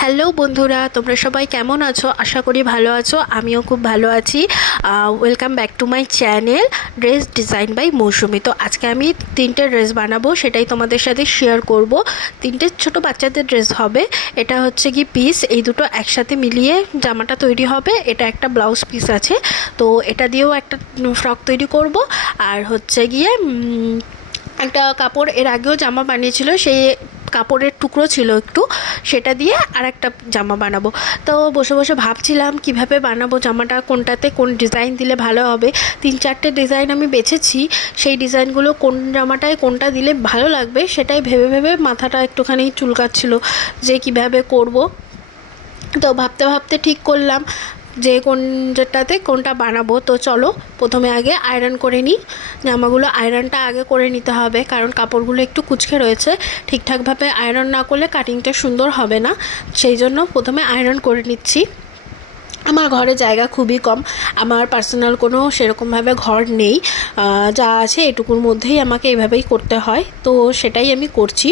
Hello বন্ধুরা, তোমরা সবাই কেমন আছো? আশা করি ভালো আছো। আমিও খুব ভালো আছি। Welcome back to my channel dress design by Moushumi. তো আজকে আমি তিনটে ড্রেস বানাবো, সেটাই তোমাদের সাথে শেয়ার করব। তিনটে ছোট বাচ্চাদের ড্রেস হবে। এটা হচ্ছে কি পিস, এই দুটো একসাথে মিলিয়ে জামাটা তৈরি হবে। এটা একটা ব্লাউজ পিস আছে, তো এটা দিয়েও একটা ফ্রক তৈরি করব। আর হচ্ছে গিয়ে একটা কাপড় এর আগেও জামা বানিয়েছিল, সেই কাপড়ের টুকরো ছিল একটু, সেটা দিয়ে আর একটা জামা বানাবো। তো বসে বসে ভাবছিলাম কিভাবে বানাবো জামাটা, কোনটাতে কোন ডিজাইন দিলে ভালো হবে। 3-4টে ডিজাইন আমি বেছেছি, সেই ডিজাইনগুলো কোন জামাটায় কোনটা দিলে ভালো লাগবে সেটাই ভেবে ভেবে মাথাটা একটুখানি চুলকাচ্ছিল যে কিভাবে করব। তো ভাবতে ভাবতে ঠিক করলাম যে কোনটাতে কোনটা বানাবো। তো চলো প্রথমে আগে আয়রন করে নিই। জামাগুলো আয়রনটা আগে করে নিতে হবে, কারণ কাপড়গুলো একটু কুঁচকে রয়েছে। ঠিকঠাকভাবে আয়রন না করলে কাটিংটা সুন্দর হবে না, সেই জন্য প্রথমে আয়রন করে নিচ্ছি। আমার ঘরে জায়গা খুবই কম, আমার পার্সোনাল কোনো সেরকমভাবে ঘর নেই। যা আছে এটুকুর মধ্যেই আমাকে এইভাবেই করতে হয়, তো সেটাই আমি করছি।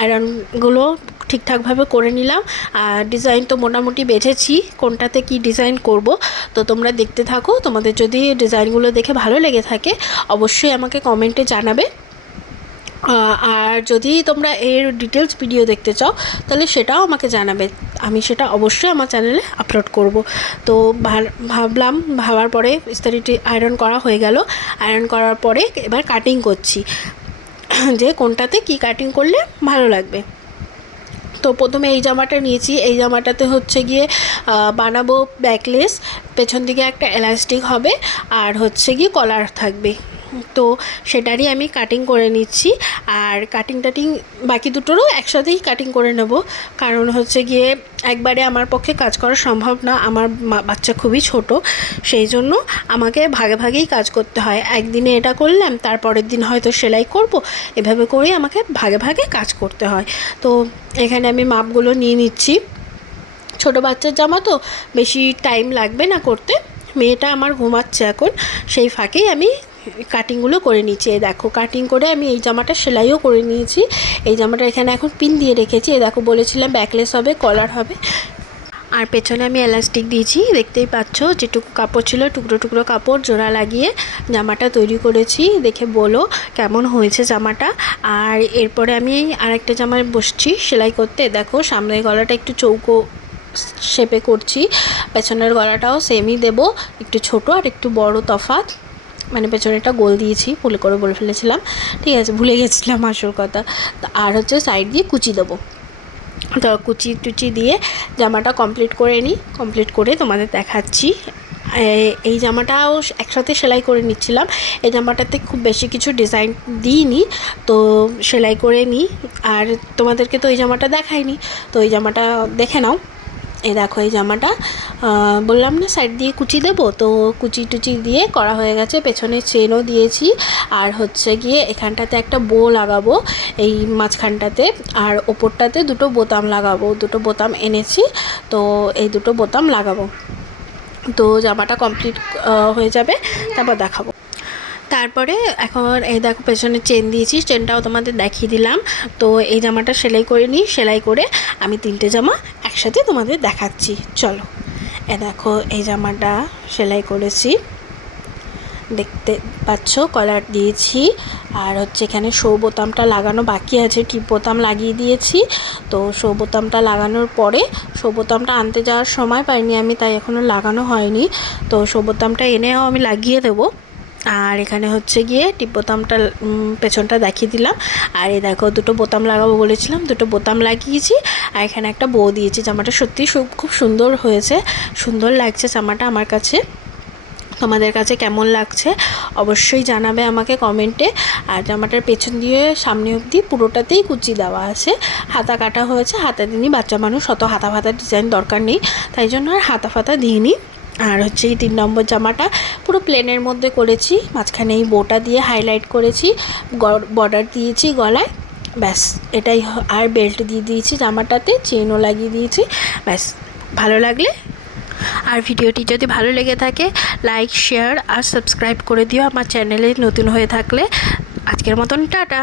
আয়রনগুলো ঠিকঠাকভাবে করে নিলাম। আর ডিজাইন তো মোটামুটি বেছেছি কোনটাতে কি ডিজাইন করব। তো তোমরা দেখতে থাকো, তোমাদের যদি ডিজাইনগুলো দেখে ভালো লেগে থাকে অবশ্যই আমাকে কমেন্টে জানাবে। আর যদি তোমরা এর ডিটেলস ভিডিও দেখতে চাও তাহলে সেটাও আমাকে জানাবে, আমি সেটা অবশ্যই আমার চ্যানেলে আপলোড করব। তো ভাবার পরে ইস্ত্রিটি আয়রন করা হয়ে গেল। আয়রন করার পরে এবার কাটিং করছি যে কোনটাতে কি কাটিং করলে ভালো লাগবে। তো প্রথমে এই জামাটা নিয়েছি, এই জামাটাতে হচ্ছে গিয়ে বানাবো ব্যাকলেস, পেছন দিকে একটা এলাস্টিক হবে, আর হচ্ছে গিয়ে কলার থাকবে। তো সেটারই আমি কাটিং করে নিচ্ছি। আর কাটিং বাকি দুটোরও একসাথেই কাটিং করে নেব, কারণ হচ্ছে গিয়ে একবারে আমার পক্ষে কাজ করা সম্ভব না, আমার বাচ্চা খুবই ছোট, সেই জন্য আমাকে ভাগে ভাগেই কাজ করতে হয়। একদিনে এটা করলাম, তারপরের দিন হয়তো সেলাই করব, এভাবে করেই আমাকে ভাগে ভাগে কাজ করতে হয়। তো এখানে আমি মাপগুলো নিয়ে নিচ্ছি। ছোট বাচ্চার জামা তো বেশি টাইম লাগবে না করতে। মেয়েটা আমার ঘুমাচ্ছে এখন, সেই ফাঁকেই আমি কাটিংগুলো করে নিচ্ছি। এই দেখো কাটিং করে আমি এই জামাটা সেলাইও করে নিয়েছি। এই জামাটা এখানে এখন পিন দিয়ে রেখেছি। এই দেখো বলেছিলাম ব্যাকলেস হবে, কলার হবে, আর পেছনে আমি এলাস্টিক দিয়েছি। দেখতেই পাচ্ছ যেটুকু কাপড় ছিল টুকরো টুকরো কাপড় জোড়া লাগিয়ে জামাটা তৈরি করেছি। দেখে বলো কেমন হয়েছে জামাটা। আর এরপরে আমি আরেকটা জামায় বসছি সেলাই করতে। দেখো সামনের গলাটা একটু চৌকো শেপে করছি, পেছনের গলাটাও সেমই দেব, একটু ছোট আর একটু বড় তফাৎ, মানে পেছনেটা গোল দিয়েছি, ভুল করে বলে ফেলেছিলাম, ঠিক আছে, ভুলে গেছিলাম আসল কথা। আর হচ্ছে সাইড দিয়ে কুচি দেবো। তো কুচি টুচি দিয়ে জামাটা কমপ্লিট করে নিই, কমপ্লিট করে তোমাদের দেখাচ্ছি। এই জামাটাও একসাথে সেলাই করে নিচ্ছিলাম। এই জামাটাতে খুব বেশি কিছু ডিজাইন দিইনি, তো সেলাই করে নিই। আর তোমাদেরকে তো এই জামাটা দেখাইনি, তো এই জামাটা দেখে নাও। এই দেখো এই জামাটা বললাম না সাইড দিয়ে কুচি দেবো, তো কুচি টুচি দিয়ে করা হয়ে গেছে। পেছনে চেনও দিয়েছি, আর হচ্ছে গিয়ে এখানটাতে একটা বো লাগাবো এই মাঝখানটাতে, আর ওপরটাতে দুটো বোতাম লাগাবো। দুটো বোতাম এনেছি, তো এই দুটো বোতাম লাগাবো। তো জামাটা কমপ্লিট হয়ে যাবে, তারপর দেখাবো। তারপরে এখন এই দেখো পেছনে চেন দিয়েছি, চেনটাও তোমাদের দেখিয়ে দিলাম। তো এই জামাটা সেলাই করে নিই, সেলাই করে আমি তিনটে জামা একসাথে তোমাদের দেখাচ্ছি, চলো। দেখো এই জামাটা সেলাই করেছি, দেখতে পাচ্ছ কলার দিয়েছি। আর হচ্ছে এখানে শো বোতামটা লাগানো বাকি আছে, টিপ বোতাম লাগিয়ে দিয়েছি। তো শো বোতামটা লাগানোর পরে, শো বোতামটা আনতে যাওয়ার সময় পাইনি আমি, তাই এখনও লাগানো হয়নি। তো শো বোতামটা এনেও আমি লাগিয়ে দেবো। আর এখানে হচ্ছে গিয়ে টিপ বোতামটা পেছনটা দেখিয়ে দিলাম। আর এই দেখো দুটো বোতাম লাগাবো বলেছিলাম, দুটো বোতাম লাগিয়েছি। আর এখানে একটা বো দিয়েছি। জামাটা সত্যি খুব সুন্দর হয়েছে, সুন্দর লাগছে জামাটা আমার কাছে। তোমাদের কাছে কেমন লাগছে অবশ্যই জানাবে আমাকে কমেন্টে। আর জামাটার পেছন দিয়ে সামনে অবধি পুরোটাতেই কুচি দেওয়া আছে, হাতা কাটা হয়েছে। হাতা দিইনি, বাচ্চা মানুষ অত হাতা ফাতা ডিজাইন দরকার নেই, তাই জন্য আর হাতা ফাতা দিইনি। আর হচ্ছে এই 3 নম্বর জামাটা পুরো প্লেনের মধ্যে করেছি, মাঝখানে এই বোটা দিয়ে হাইলাইট করেছি, বর্ডার দিয়েছি গলায়, ব্যাস এটাই। আর বেল্ট দিয়ে দিয়েছি জামাটাতে, চেনও লাগিয়ে দিয়েছি, ব্যাস। ভালো লাগলে, আর ভিডিওটি যদি ভালো লেগে থাকে লাইক শেয়ার আর সাবস্ক্রাইব করে দিও আমার চ্যানেলে নতুন হয়ে থাকলে। আজকের মতন টাটা।